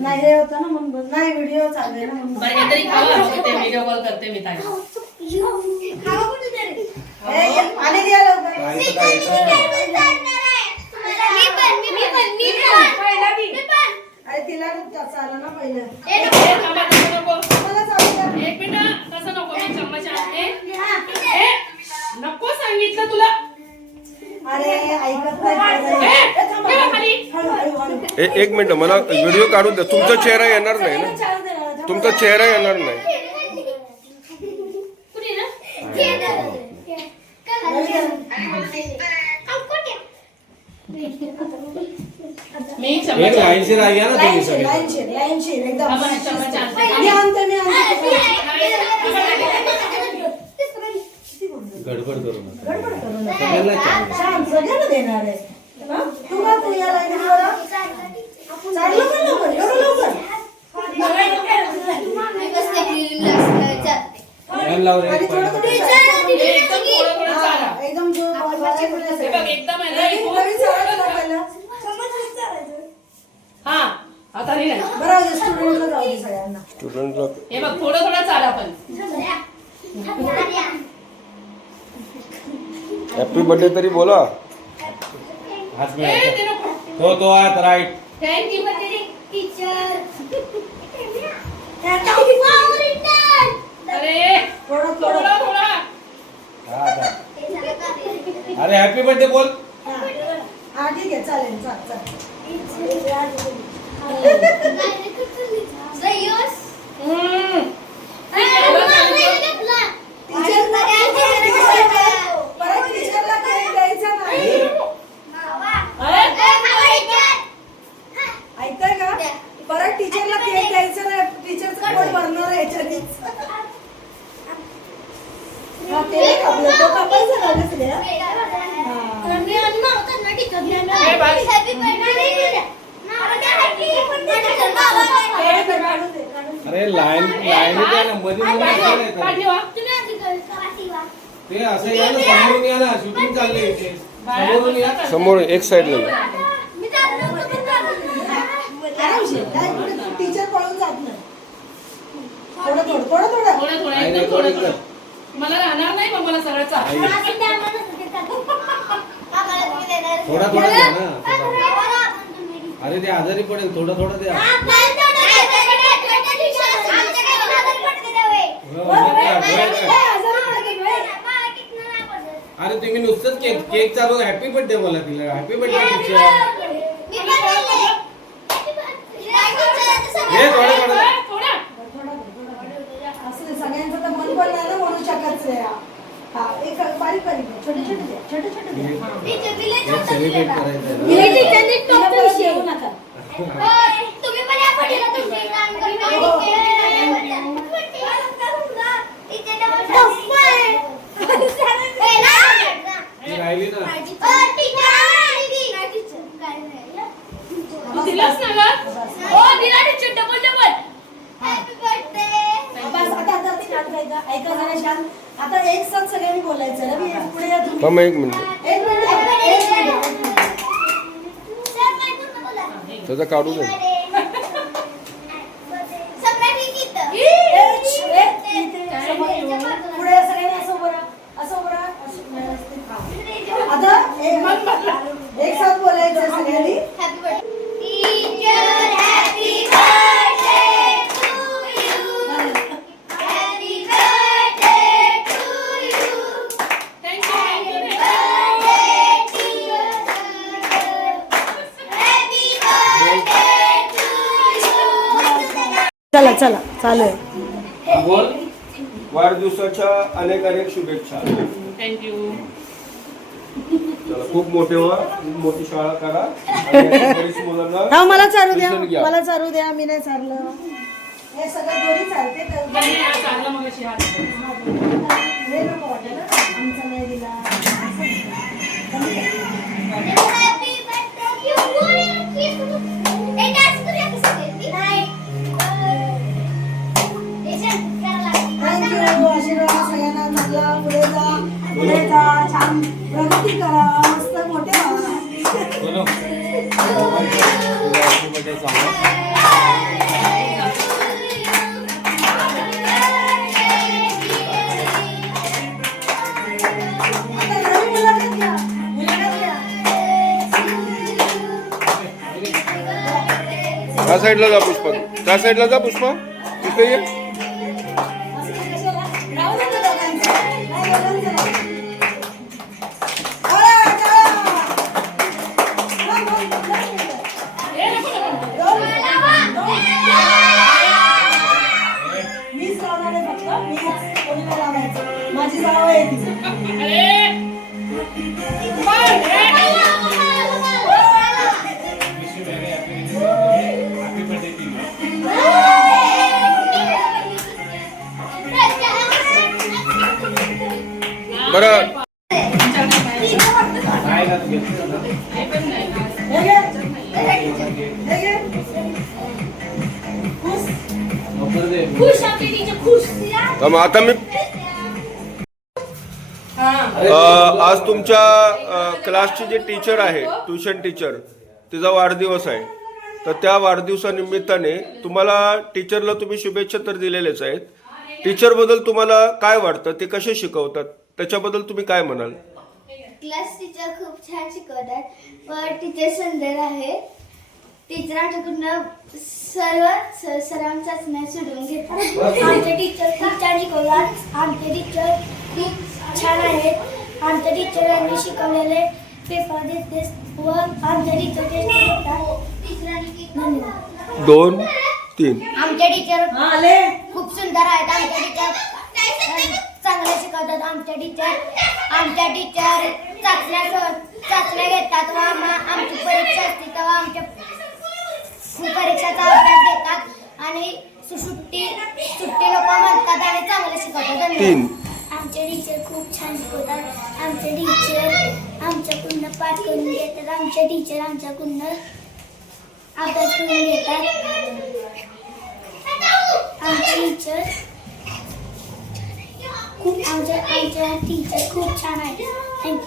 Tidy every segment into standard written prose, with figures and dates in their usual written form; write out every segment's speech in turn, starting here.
नाही हे होतं ना म्हणून नाही व्हिडिओ चालू आहे ना म्हणून व्हिडिओ कॉल करते मी ताई आणि द्या लवकर अरे तिला चाललं ना पहिलं एक मिनिट तसं नको मी चम्मच आणते नको सांगितलं तुला अरे ऐकत नाही एक मिनिट मला व्हिडिओ काढून द्या. तुमचा चेहरा येणार नाही ना, तुमचा चेहरा येणार नाही. मी एक लाईनशीर आहे ना तुम्ही सगळे. लाईनशीर एकदम चम्मच आणते मी आणते गडबड करू नका. गडबड करू नका. सगळ्यांना चहा. छान सगळ्यांना देणार आहे ना? तू का तू या लाईनीवर चाललं पण लवकर एवढं लवकर लाईन लाव रे. आणि थोडं थोडं एकदम थोडं चाला एकदम जो हे बघ एकदम आहे ना इथून. हा आता नाही नाही. बरं स्टुडंटला जाऊ दे सगळ्यांना स्टुडंटला हे बघ थोडं थोडं चाला पण हॅपी बर्थडे तरी बोला. हाच मिळाला. तो आहे राईट. थँक्यू अरे थोडं थोडा थोडं थोडा अरे हॅपी बर्थडे बोल. हा ठीक आहे चालेल चाल चाल परत टीचरला केक द्यायचा नाही ऐकताय का परत टीचरला केक द्यायचा नाही टीचरचं पोट भरणार आहे याच्यानेच हा ते कापलं तो कापायचा का दुसरे अरे लाईन द्या ना मध्ये ते असं या ना समोरून या ना शूटिंग चाललंय इथे. समोरून या. समोर एक साइडला टीचर पळून जात नाही थोडं थोडं थोडं थोडं थोडं थोडं नाही, एकदम थोडं थोडं एकदम. मला राहणार नाही मग मला सगळं चाल थोडा थोडा द्या ना थोडा. अरे ते आजारी पडेल थोडा थोडा द्या. अरे तुम्ही नुसतंच केक चालू हॅपी बर्थडे बोला तिला. Happy birthday teacher. हे थोडं थोडं. असं सगळ्यांचं तर मन पण नाही ना म्हणू शकत हा एक बारीक बारीक छोटे छोटे द्या छोटे छोटे द्या सेलिब्रेट करायचं येऊ नका राहिली ना. तू दिलास ना गं? हो दिला टीचर डबल डबल ऐका जरा शांत आता एक साथ सगळ्यांनी बोलायचं रवी पुढे या तुम्ही थांबा एक मिनिट, एक मिनिट त्याचा काढू दे. पुढे सगळ्यांनी असं उभं राहा असं उभं राहा असं व्यवस्थित राहा. आता एक साथ बोलायचं सगळ्यांनी चला चला चालू आहे. बोल. वाढदिवसाच्या अनेक अनेक शुभेच्छा. थँक्यू चला खूप मोठे व्हा, खूप मोठी शाळा करा आणि बरीच मुलांना हा मला चारू द्या शिक्षण घ्या. मला चारू द्या मी नाही चारलं हे सगळं दोन्ही चालते चांगलं मग अशी हात हे नको वाटेल ना, आमचा नाही दिला प्रगती करा, मस्त मोठे व्हा. बोलो. तुझा happy birthday सांगा. आता नवीन मुलाखत घ्या. मुलाखत घ्या. त्या साईडला जा पुष्पा, त्या साईडला जा पुष्पा, तिथे ये. असं कशाला? राहू दे ना दोघांचं. नाही दोघांचं नाही. टाळ्या, टाळ्या. मीच लावणार आहे फक्त. मीच कोणीला लावायचं. माझी जाव आहे ती. बरं नाही ना, तू घेतलं ना. हे घे. हे घे. खुश. नको दे. खुश आपली टीचर खुश. मग आता मी आज तुमच्या क्लासची जी टीचर आहे, ट्युशन टीचर, तिचा वाढदिवस आहे. तर त्या वाढदिवसानिमित्ताने तुम्हाला टीचरला तुम्ही शुभेच्छा तर दिलेल्याच आहेत. टीचरबद्दल तुम्हाला काय वाटतं, ते कसे शिकवतात, त्याच्याबद्दल तुम्ही काय म्हणाल? क्लास टीचर खूप छान शिकवतात. पण टीचर सुंदर आहे. टीचर आमच्याकडून सराव चाचण्या सोडून घेतात. आमचे टीचर खूप छान शिकवतात. आमचे टीचर खूप छान आहेत. आमच्या टीचरांनी शिकवलेले पेपर देते व आमच्या टीचर टेस्ट घेतात. धन्यवाद. 2, 3. आमचे टीचर आले. खूप सुंदर आहेत. आमच्या टीचर चांगले शिकवतात. आमच्या टीचर चाचण्या घेतात व आमची परीक्षा असते तेव्हा आमच्या परीक्षाचा अभ्यास घेतात आणि सुट्टी नको म्हणतात आणि चांगले शिकवतात. 3. आमचे टीचर खूप छान शिकवतात. आमचे टीचर आमच्याकडून पाठ करून घेतात. आमचे टीचर आमच्याकडून अभ्यास करून घेतात. आमचे टीचर आमच्या टीचर खूप छान आहेत. थँक्यू.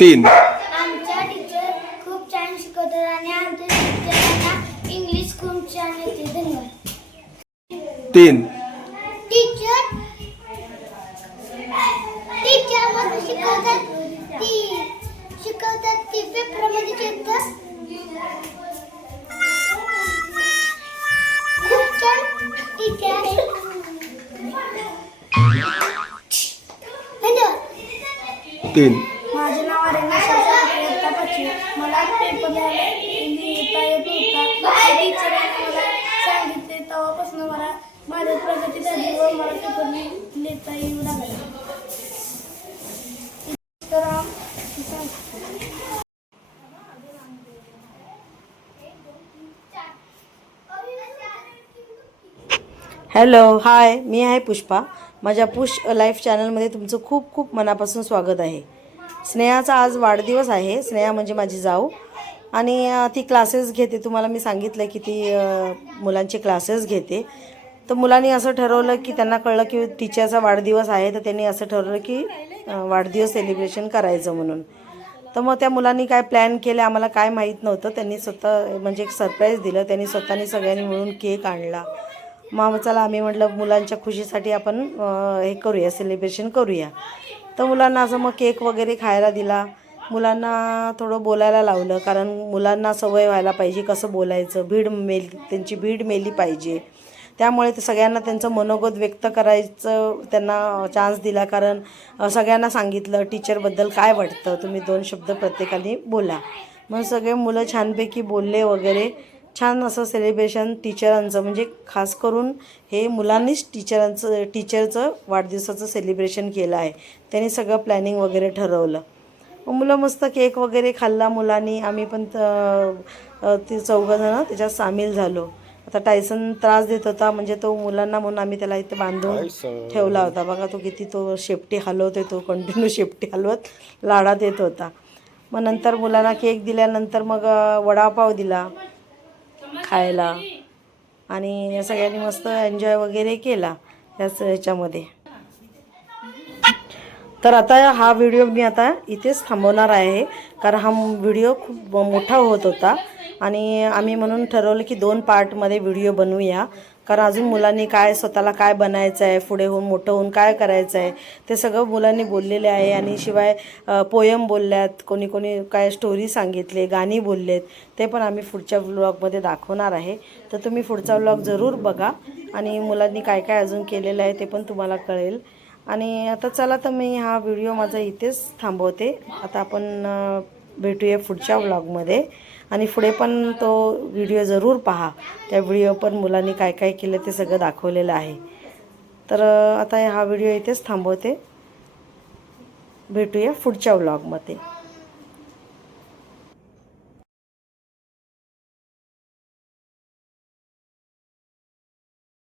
3. आमच्या टीचर खूप छान शिकवतात आणि आमच्या टीचरांना इंग्लिश खूप छान येते. धन्यवाद. 3. टीचर मग शिकवतात ती पेपरमध्ये येतात. खूप छान टीचर आहे. धन्यवाद. 3. माझे नाव अरेना पाचवी. मला पेपर लिहिता येत होता. टीचरांनी मला सांगितले तेव्हापासून मला माझी प्रगती झाली व मला पेपर लिहिता येऊ लागला. तर हॅलो, हाय, मी आहे पुष्पा. माझ्या पुश लाईफ चॅनलमध्ये तुमचं खूप खूप मनापासून स्वागत आहे. स्नेहाचा आज वाढदिवस आहे. स्नेहा म्हणजे माझी जाऊ आणि ती क्लासेस घेते. तुम्हाला मी सांगितलं की ती मुलांचे क्लासेस घेते. तर मुलांनी असं ठरवलं की त्यांना कळलं की टीचरचा वाढदिवस आहे, तर त्यांनी असं ठरवलं की वाढदिवस सेलिब्रेशन करायचं म्हणून. तर मग त्या मुलांनी काय प्लॅन केले आम्हाला काय माहीत नव्हतं. त्यांनी स्वतः म्हणजे एक सरप्राईज दिलं. त्यांनी स्वतःनी सगळ्यांनी मिळून केक आणला. मग चला आम्ही म्हटलं मुलांच्या खुशीसाठी आपण हे करूया, सेलिब्रेशन करूया. तर मुलांना असं मग केक वगैरे खायला दिला. मुलांना थोडं बोलायला लावलं, कारण मुलांना सवय व्हायला पाहिजे कसं बोलायचं. त्यांची भीड मेली पाहिजे. त्यामुळे ते सगळ्यांना त्यांचं मनोगत व्यक्त करायचं त्यांना चान्स दिला. कारण सगळ्यांना सांगितलं टीचरबद्दल काय वाटतं, तुम्ही 2 शब्द प्रत्येकाने बोला. मग सगळे मुलं छानपैकी बोलले वगैरे. छान असं सेलिब्रेशन टीचरांचं, म्हणजे खास करून हे मुलांनीच टीचरचं वाढदिवसाचं सेलिब्रेशन केलं आहे. त्यांनी सगळं प्लॅनिंग वगैरे ठरवलं. मग मुलं मस्त केक वगैरे खाल्ला मुलांनी. आम्ही पण ते 4 जण त्याच्यात सामील झालो. आता टायसन त्रास देत होता, म्हणजे तो मुलांना म्हणून आम्ही त्याला इथे बांधून ठेवला होता. बघा तो किती तो शेपटी हलवतोय, तो कंटिन्यू शेपटी हलवत लाडात येत होता. मग नंतर मुलांना केक दिल्यानंतर मग वडापाव दिला खायला आणि या सगळ्यांनी मस्त एन्जॉय वगैरे केला ह्याच्यामध्ये. तर आता हा व्हिडिओ मी आता इथेच थांबवणार आहे, कारण हा व्हिडिओ खूप मोठा होत होता आणि आम्ही म्हणून ठरवलं की 2 पार्टमध्ये व्हिडिओ बनवूया. कारण अजून मुलांनी काय स्वतःला काय बनायचं आहे, पुढे होऊन मोठं होऊन काय करायचं आहे ते सगळं मुलांनी बोललेले आहे. आणि शिवाय पोयम बोलल्यात, कोणी कोणी काय स्टोरी सांगितले, गाणी बोललेत, ते पण आम्ही पुढच्या व्लॉगमध्ये दाखवणार आहे. तर तुम्ही पुढचा व्लॉग जरूर बघा आणि मुलांनी काय काय अजून केलेलं आहे ते पण तुम्हाला कळेल. आणि आता चला, तर मी हा व्हिडिओ माझा इथेच थांबवते. आता आपण भेटूया पुढच्या व्लॉगमध्ये आणि पुढे पण तो व्हिडिओ जरूर पहा. त्या व्हिडिओ पण मुलांनी काय काय केलं ते सगळं दाखवलेलं आहे. तर आता हा व्हिडिओ इथेच थांबवते. भेटूया पुढच्या व्लॉगमध्ये.